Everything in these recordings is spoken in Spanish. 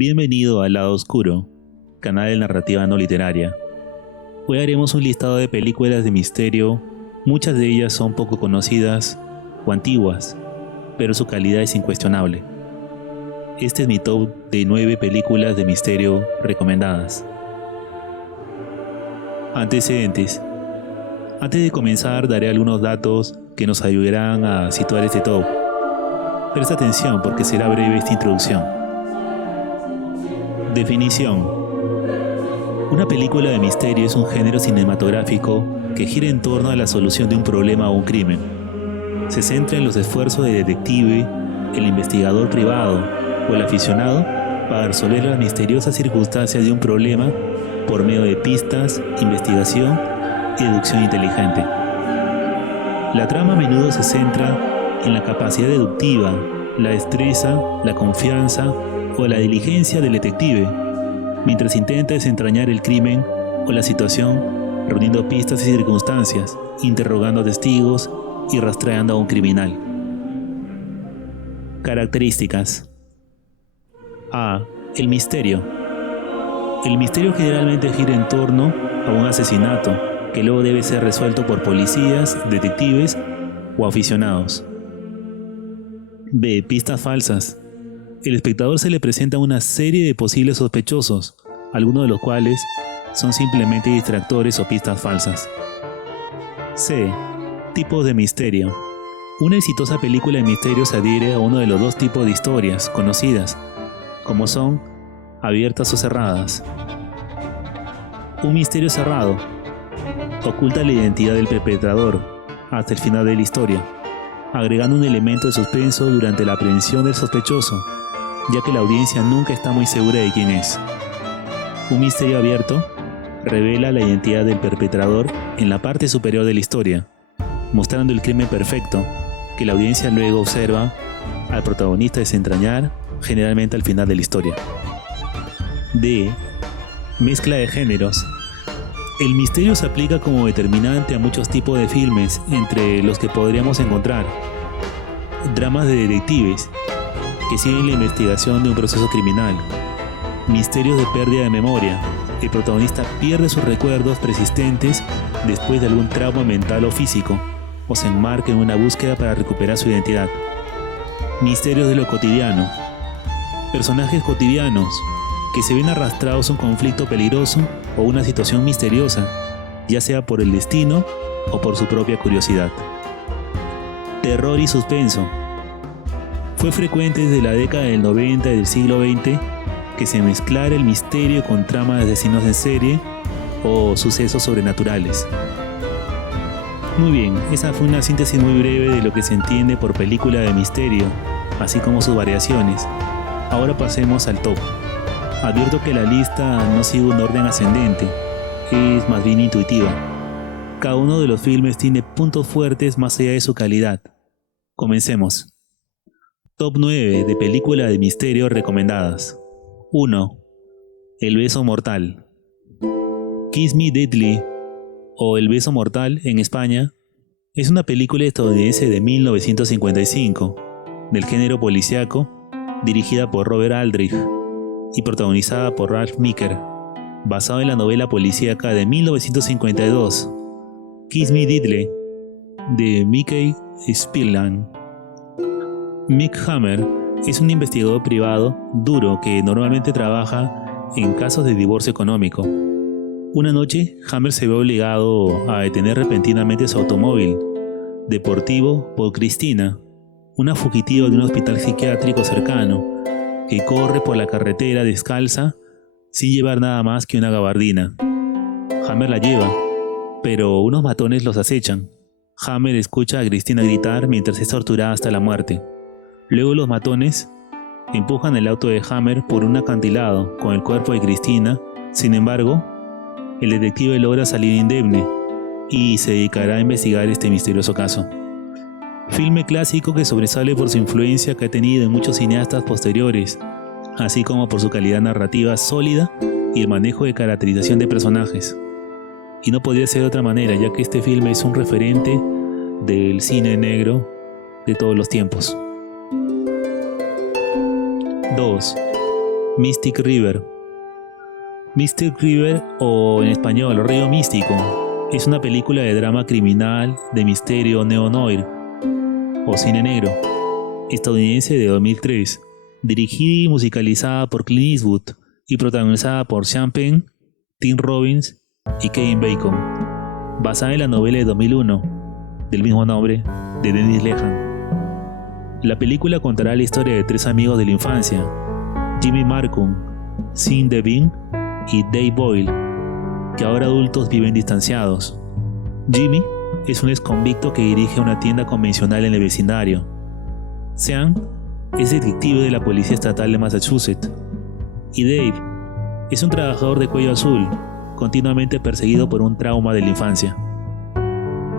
Bienvenido al Lado Oscuro, canal de narrativa no literaria. Hoy haremos un listado de películas de misterio, muchas de ellas son poco conocidas o antiguas, pero su calidad es incuestionable. Este es mi top de 9 películas de misterio recomendadas. Antecedentes. Antes de comenzar daré algunos datos que nos ayudarán a situar este top. Presta atención porque será breve esta introducción. Definición. Una película de misterio es un género cinematográfico que gira en torno a la solución de un problema o un crimen. Se centra en los esfuerzos del detective, el investigador privado o el aficionado para resolver las misteriosas circunstancias de un problema por medio de pistas, investigación y deducción inteligente. La trama a menudo se centra en la capacidad deductiva, la destreza, la confianza o la diligencia del detective, mientras intenta desentrañar el crimen o la situación, reuniendo pistas y circunstancias, interrogando a testigos y rastreando a un criminal. Características. A. El misterio. El misterio generalmente gira en torno a un asesinato que luego debe ser resuelto por policías, detectives o aficionados. B. Pistas falsas. El espectador se le presenta una serie de posibles sospechosos, algunos de los cuales son simplemente distractores o pistas falsas. C. Tipos de misterio. Una exitosa película de misterio se adhiere a uno de los dos tipos de historias conocidas, como son abiertas o cerradas. Un misterio cerrado oculta la identidad del perpetrador hasta el final de la historia, agregando un elemento de suspenso durante la aprehensión del sospechoso, ya que la audiencia nunca está muy segura de quién es. Un misterio abierto revela la identidad del perpetrador en la parte superior de la historia, mostrando el crimen perfecto, que la audiencia luego observa al protagonista desentrañar, generalmente al final de la historia. D. Mezcla de géneros. El misterio se aplica como determinante a muchos tipos de filmes, entre los que podríamos encontrar dramas de detectives, que siguen la investigación de un proceso criminal, misterios de pérdida de memoria. El protagonista pierde sus recuerdos persistentes después de algún trauma mental o físico, o se enmarca en una búsqueda para recuperar su identidad. Misterios de lo cotidiano. Personajes cotidianos que se ven arrastrados a un conflicto peligroso o una situación misteriosa, ya sea por el destino o por su propia curiosidad. Terror y suspenso. Fue frecuente desde la década del 90 del siglo XX que se mezclara el misterio con tramas de asesinos en serie o sucesos sobrenaturales. Muy bien, esa fue una síntesis muy breve de lo que se entiende por película de misterio, así como sus variaciones. Ahora pasemos al top. Advierto que la lista no sigue un orden ascendente, es más bien intuitiva. Cada uno de los filmes tiene puntos fuertes más allá de su calidad. Comencemos. Top 9 de película de misterio recomendadas. 1. El beso mortal. Kiss Me Deadly, o El beso mortal en España, es una película estadounidense de 1955, del género policíaco, dirigida por Robert Aldrich y protagonizada por Ralph Meeker, basado en la novela policíaca de 1952, Kiss Me Deadly, de Mickey Spillane. Mick Hammer es un investigador privado duro que normalmente trabaja en casos de divorcio económico. Una noche, Hammer se ve obligado a detener repentinamente su automóvil deportivo por Christina, una fugitiva de un hospital psiquiátrico cercano, que corre por la carretera descalza sin llevar nada más que una gabardina. Hammer la lleva, pero unos matones los acechan. Hammer escucha a Christina gritar mientras es torturada hasta la muerte. Luego los matones empujan el auto de Hammer por un acantilado con el cuerpo de Christina. Sin embargo, el detective logra salir indemne y se dedicará a investigar este misterioso caso. Filme clásico que sobresale por su influencia que ha tenido en muchos cineastas posteriores, así como por su calidad narrativa sólida y el manejo de caracterización de personajes. Y no podría ser de otra manera, ya que este filme es un referente del cine negro de todos los tiempos. 2. Mystic River. Mystic River, o en español Río Místico, es una película de drama criminal, de misterio neo-noir o cine negro, estadounidense de 2003, dirigida y musicalizada por Clint Eastwood y protagonizada por Sean Penn, Tim Robbins y Kevin Bacon, basada en la novela de 2001 del mismo nombre de Dennis Lehane. La película contará la historia de tres amigos de la infancia, Jimmy Marcum, Sean Devine y Dave Boyle, que ahora adultos viven distanciados. Jimmy es un ex convicto que dirige una tienda convencional en el vecindario. Sean es detective de la Policía Estatal de Massachusetts. Y Dave es un trabajador de cuello azul, continuamente perseguido por un trauma de la infancia.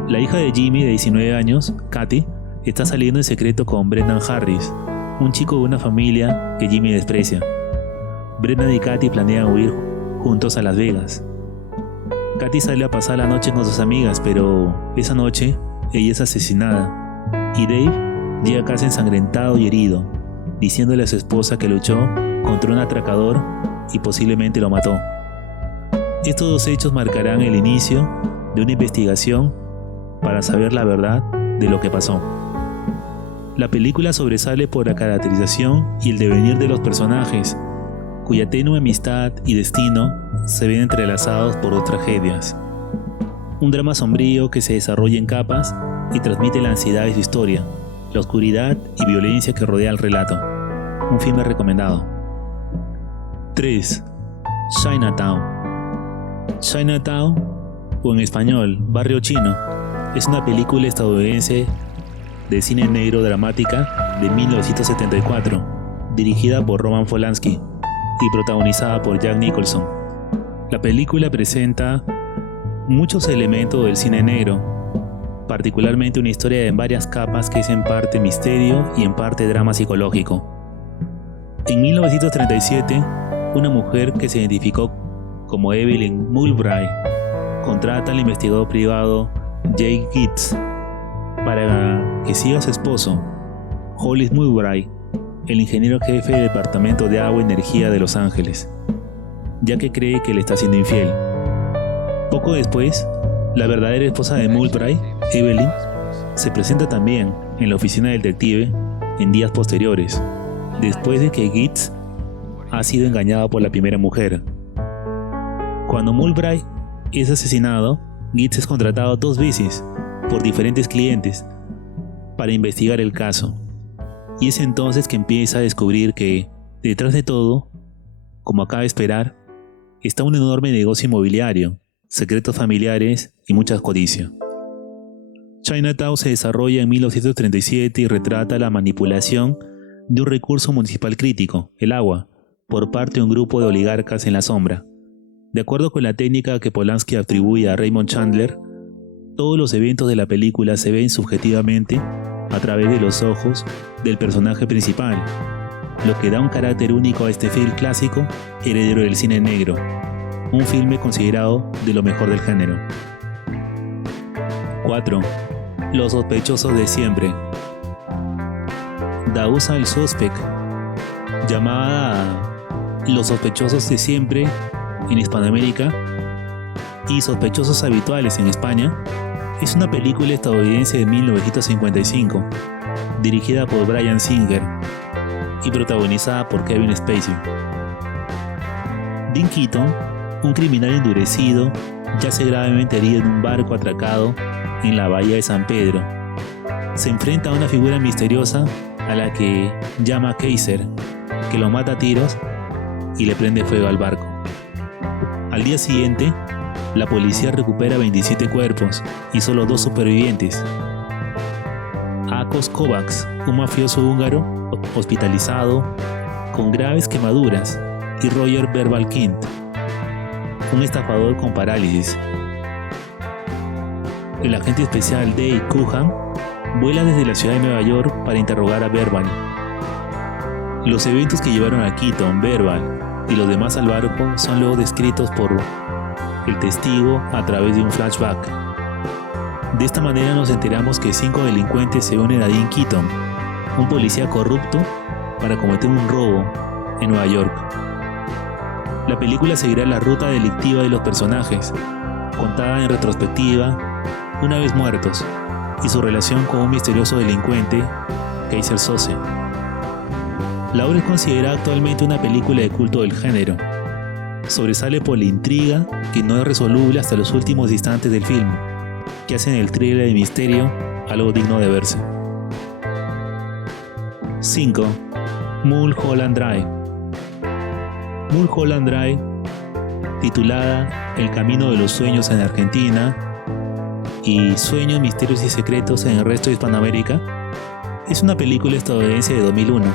La hija de Jimmy, de 19 años, Katy, está saliendo en secreto con Brendan Harris, un chico de una familia que Jimmy desprecia. Brendan y Katy planean huir juntos a Las Vegas. Katy sale a pasar la noche con sus amigas, pero esa noche ella es asesinada y Dave llega a casa ensangrentado y herido, diciéndole a su esposa que luchó contra un atracador y posiblemente lo mató. Estos dos hechos marcarán el inicio de una investigación para saber la verdad de lo que pasó. La película sobresale por la caracterización y el devenir de los personajes, cuya tenue amistad y destino se ven entrelazados por dos tragedias. Un drama sombrío que se desarrolla en capas y transmite la ansiedad de su historia, la oscuridad y violencia que rodea el relato. Un filme recomendado. 3. Chinatown. Chinatown, o en español, Barrio Chino, es una película estadounidense de cine negro dramática de 1974, dirigida por Roman Polanski y protagonizada por Jack Nicholson. La película presenta muchos elementos del cine negro, particularmente una historia en varias capas que es en parte misterio y en parte drama psicológico. En 1937, una mujer que se identificó como Evelyn Mulbray contrata al investigador privado Jake Gittes para que siga a su esposo, Hollis Mulbray, el ingeniero jefe del Departamento de Agua y Energía de Los Ángeles, ya que cree que le está siendo infiel. Poco después, la verdadera esposa de Mulbray, Evelyn, se presenta también en la oficina del detective en días posteriores, después de que Gittes ha sido engañado por la primera mujer. Cuando Mulbray es asesinado, Gittes es contratado 2 veces por diferentes clientes para investigar el caso. Y es entonces que empieza a descubrir que, detrás de todo, como acaba de esperar, está un enorme negocio inmobiliario, secretos familiares y mucha codicia. Chinatown se desarrolla en 1937 y retrata la manipulación de un recurso municipal crítico, el agua, por parte de un grupo de oligarcas en la sombra. De acuerdo con la técnica que Polanski atribuye a Raymond Chandler, todos los eventos de la película se ven subjetivamente a través de los ojos del personaje principal, lo que da un carácter único a este film clásico heredero del cine negro, un filme considerado de lo mejor del género. 4. Los sospechosos de siempre. The Usual Suspect, llamada Los sospechosos de siempre en Hispanoamérica y Sospechosos habituales en España, es una película estadounidense de 1955, dirigida por Bryan Singer y protagonizada por Kevin Spacey. Dean Keaton, un criminal endurecido, yace gravemente herido en un barco atracado en la bahía de San Pedro. Se enfrenta a una figura misteriosa a la que llama Kaiser, que lo mata a tiros y le prende fuego al barco. Al día siguiente, la policía recupera 27 cuerpos y solo 2 supervivientes. Akos Kovacs, un mafioso húngaro hospitalizado con graves quemaduras, y Roger Verbalkind, un estafador con parálisis. El agente especial Dave Coogan vuela desde la ciudad de Nueva York para interrogar a Verbal. Los eventos que llevaron a Keaton, Verbal y los demás al barco son luego descritos por el testigo a través de un flashback. De esta manera nos enteramos que 5 delincuentes se unen a Dean Keaton, un policía corrupto, para cometer un robo en Nueva York. La película seguirá la ruta delictiva de los personajes, contada en retrospectiva, una vez muertos, y su relación con un misterioso delincuente, Keyser Söze. La obra es considerada actualmente una película de culto del género. Sobresale por la intriga que no es resoluble hasta los últimos instantes del film, que hacen el thriller de misterio algo digno de verse. 5. Mulholland Drive. Mulholland Drive, titulada El camino de los sueños en Argentina y Sueños, misterios y secretos en el resto de Hispanoamérica, es una película estadounidense de 2001,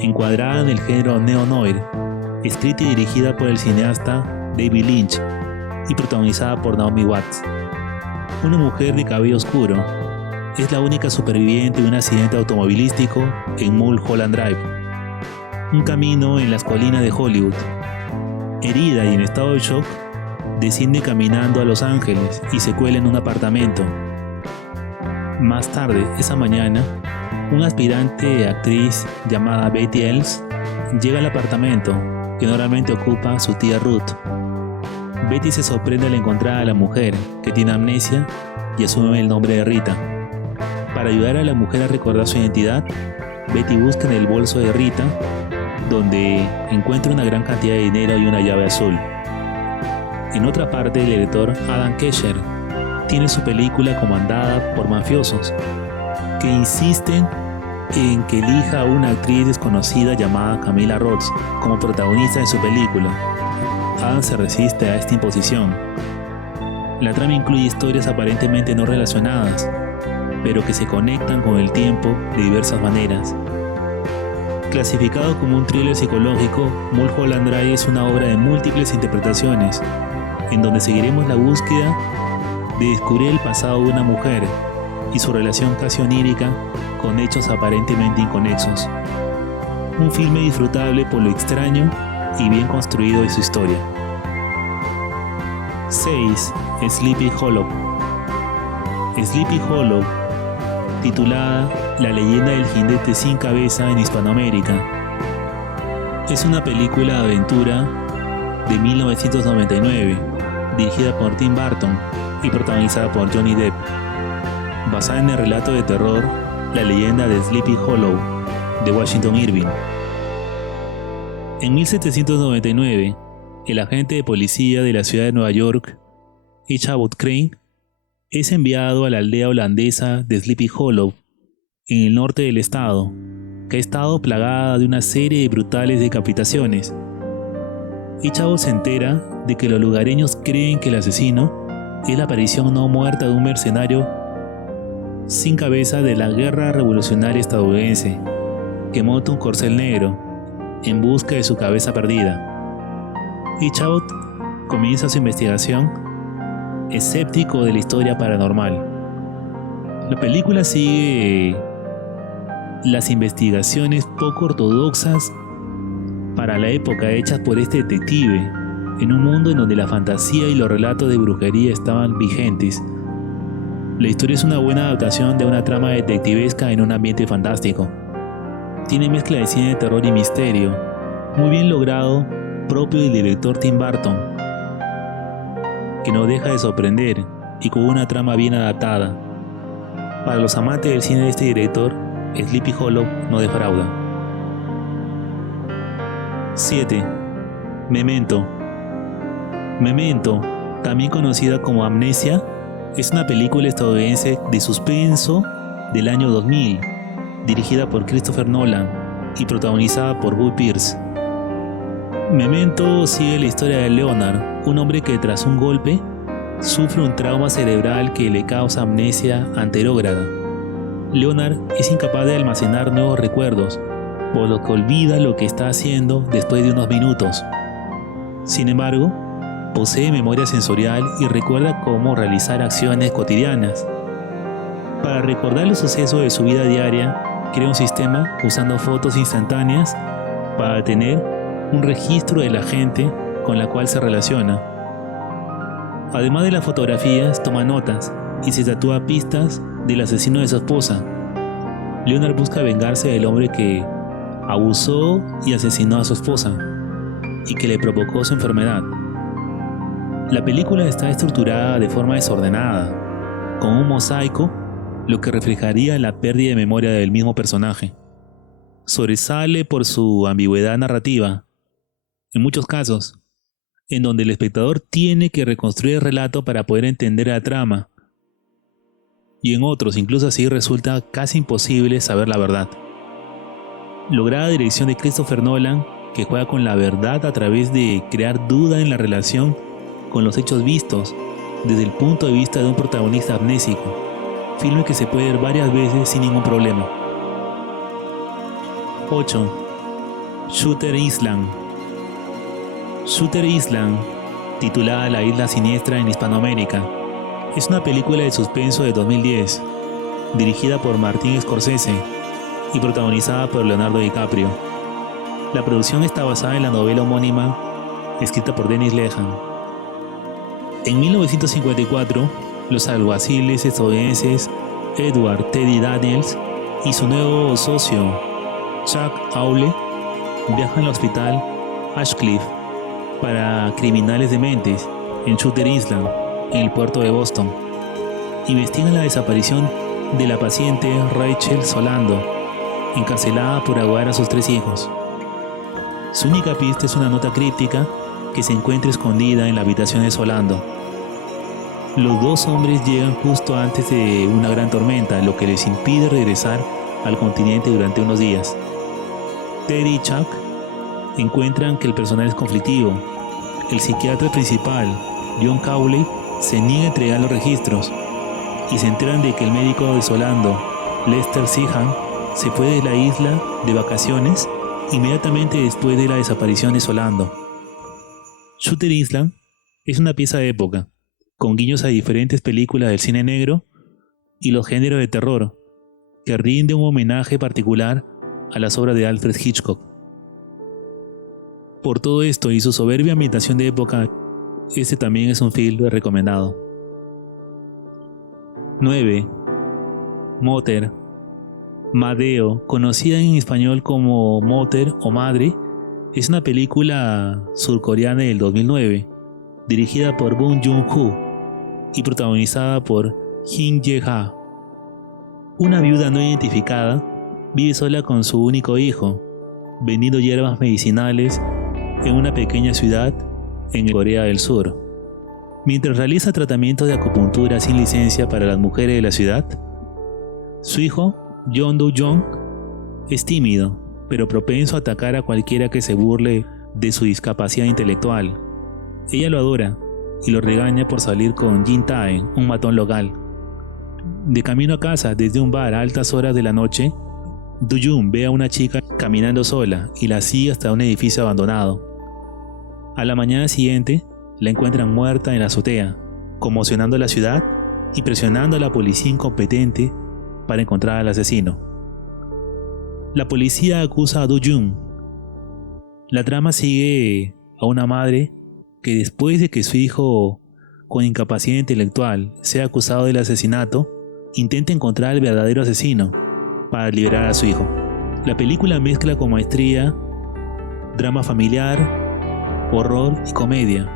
encuadrada en el género neo-noir, escrita y dirigida por el cineasta David Lynch y protagonizada por Naomi Watts. Una mujer de cabello oscuro es la única superviviente de un accidente automovilístico en Mulholland Drive, un camino en las colinas de Hollywood. Herida y en estado de shock, desciende caminando a Los Ángeles y se cuela en un apartamento. Más tarde, esa mañana, una aspirante actriz llamada Betty Ellis llega al apartamento que normalmente ocupa su tía Ruth. Betty se sorprende al encontrar a la mujer, que tiene amnesia y asume el nombre de Rita. Para ayudar a la mujer a recordar su identidad, Betty busca en el bolso de Rita, donde encuentra una gran cantidad de dinero y una llave azul. En otra parte, el director Adam Kesher tiene su película comandada por mafiosos, que insisten en que elija a una actriz desconocida llamada Camila Rhodes como protagonista de su película. Adam se resiste a esta imposición. La trama incluye historias aparentemente no relacionadas, pero que se conectan con el tiempo de diversas maneras. Clasificado como un thriller psicológico, Mulholland Drive es una obra de múltiples interpretaciones, en donde seguiremos la búsqueda de descubrir el pasado de una mujer y su relación casi onírica con hechos aparentemente inconexos. Un filme disfrutable por lo extraño y bien construido de su historia. 6. Sleepy Hollow. Sleepy Hollow, titulada La leyenda del jinete sin cabeza en Hispanoamérica, es una película de aventura de 1999, dirigida por Tim Burton y protagonizada por Johnny Depp, basada en el relato de terror La leyenda de Sleepy Hollow de Washington Irving. En 1799, el agente de policía de la ciudad de Nueva York, H. Abbott Crane, es enviado a la aldea holandesa de Sleepy Hollow, en el norte del estado, que ha estado plagada de una serie de brutales decapitaciones. H. Abbott se entera de que los lugareños creen que el asesino es la aparición no muerta de un mercenario sin cabeza de la guerra revolucionaria estadounidense, que monta un corcel negro en busca de su cabeza perdida. H. Abbott comienza su investigación, escéptico de la historia paranormal. La película sigue las investigaciones poco ortodoxas para la época hechas por este detective, en un mundo en donde la fantasía y los relatos de brujería estaban vigentes. La historia es una buena adaptación de una trama detectivesca en un ambiente fantástico. Tiene mezcla de cine de terror y misterio, muy bien logrado, propio del director Tim Burton, que no deja de sorprender y con una trama bien adaptada. Para los amantes del cine de este director, Sleepy Hollow no defrauda. 7. Memento. Memento, también conocida como Amnesia, es una película estadounidense de suspenso del año 2000, dirigida por Christopher Nolan y protagonizada por Guy Pearce. Memento sigue la historia de Leonard, un hombre que tras un golpe sufre un trauma cerebral que le causa amnesia anterógrada. Leonard es incapaz de almacenar nuevos recuerdos, por lo que olvida lo que está haciendo después de unos minutos. Sin embargo, posee memoria sensorial y recuerda cómo realizar acciones cotidianas. Para recordar los sucesos de su vida diaria, crea un sistema usando fotos instantáneas para tener un registro de la gente con la cual se relaciona. Además de las fotografías, toma notas y se tatúa pistas del asesino de su esposa. Leonard busca vengarse del hombre que abusó y asesinó a su esposa. y que le provocó su enfermedad. La película está estructurada de forma desordenada, con un mosaico, lo que reflejaría la pérdida de memoria del mismo personaje. Sobresale por su ambigüedad narrativa, en muchos casos, en donde el espectador tiene que reconstruir el relato para poder entender la trama, y en otros incluso así resulta casi imposible saber la verdad. Lograda dirección de Christopher Nolan, que juega con la verdad a través de crear duda en la relación con los hechos vistos desde el punto de vista de un protagonista amnésico, filme que se puede ver varias veces sin ningún problema. 8. Shooter Island. Shooter Island, titulada La Isla Siniestra en Hispanoamérica, es una película de suspenso de 2010, dirigida por Martin Scorsese y protagonizada por Leonardo DiCaprio. La producción está basada en la novela homónima escrita por Dennis Lehane. En 1954, los alguaciles estadounidenses Edward Teddy Daniels y su nuevo socio Chuck Aule viajan al hospital Ashcliffe para criminales dementes en Shooter Island, en el puerto de Boston. Investigan la desaparición de la paciente Rachel Solando, encarcelada por ahogar a sus 3 hijos. Su única pista es una nota críptica que se encuentra escondida en la habitación de Solando. Los 2 hombres llegan justo antes de una gran tormenta, lo que les impide regresar al continente durante unos días. Teddy y Chuck encuentran que el personal es conflictivo. El psiquiatra principal, John Cawley, se niega a entregar los registros y se enteran de que el médico de Solando, Lester Sheehan, se fue de la isla de vacaciones inmediatamente después de la desaparición de Solando. Shooter Island es una pieza de época, con guiños a diferentes películas del cine negro y los géneros de terror, que rinde un homenaje particular a las obras de Alfred Hitchcock. Por todo esto y su soberbia ambientación de época, este también es un film recomendado. 9. Mother. Madeo, conocida en español como Mother o Madre, es una película surcoreana del 2009, dirigida por Bong Joon-ho y protagonizada por Kim Ye-ha. Una viuda no identificada vive sola con su único hijo, vendiendo hierbas medicinales en una pequeña ciudad en Corea del Sur. Mientras realiza tratamientos de acupuntura sin licencia para las mujeres de la ciudad, su hijo, Jeon Do-jong, es tímido, pero propenso a atacar a cualquiera que se burle de su discapacidad intelectual. Ella lo adora y lo regaña por salir con Jin Tae, un matón local. De camino a casa desde un bar a altas horas de la noche, Do-jung ve a una chica caminando sola y la sigue hasta un edificio abandonado. A la mañana siguiente, la encuentran muerta en la azotea, conmocionando la ciudad y presionando a la policía incompetente para encontrar al asesino. La policía acusa a Do-jung. La trama sigue a una madre que después de que su hijo con incapacidad intelectual sea acusado del asesinato, intenta encontrar al verdadero asesino para liberar a su hijo. La película mezcla con maestría drama familiar, horror y comedia,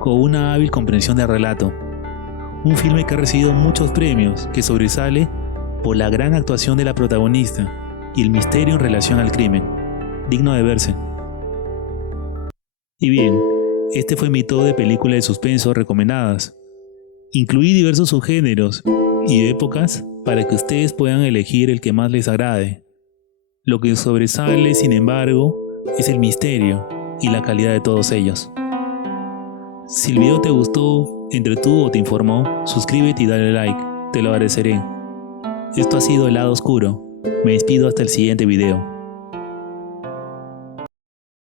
con una hábil comprensión del relato. Un filme que ha recibido muchos premios, que sobresale por la gran actuación de la protagonista y el misterio en relación al crimen, digno de verse. Y bien, este fue mi top de películas de suspenso recomendadas. Incluí diversos subgéneros y épocas para que ustedes puedan elegir el que más les agrade. Lo que sobresale, sin embargo, es el misterio y la calidad de todos ellos. Si el video te gustó, entretuvo o te informó, suscríbete y dale like, te lo agradeceré. Esto ha sido El Lado Oscuro. Me despido hasta el siguiente video.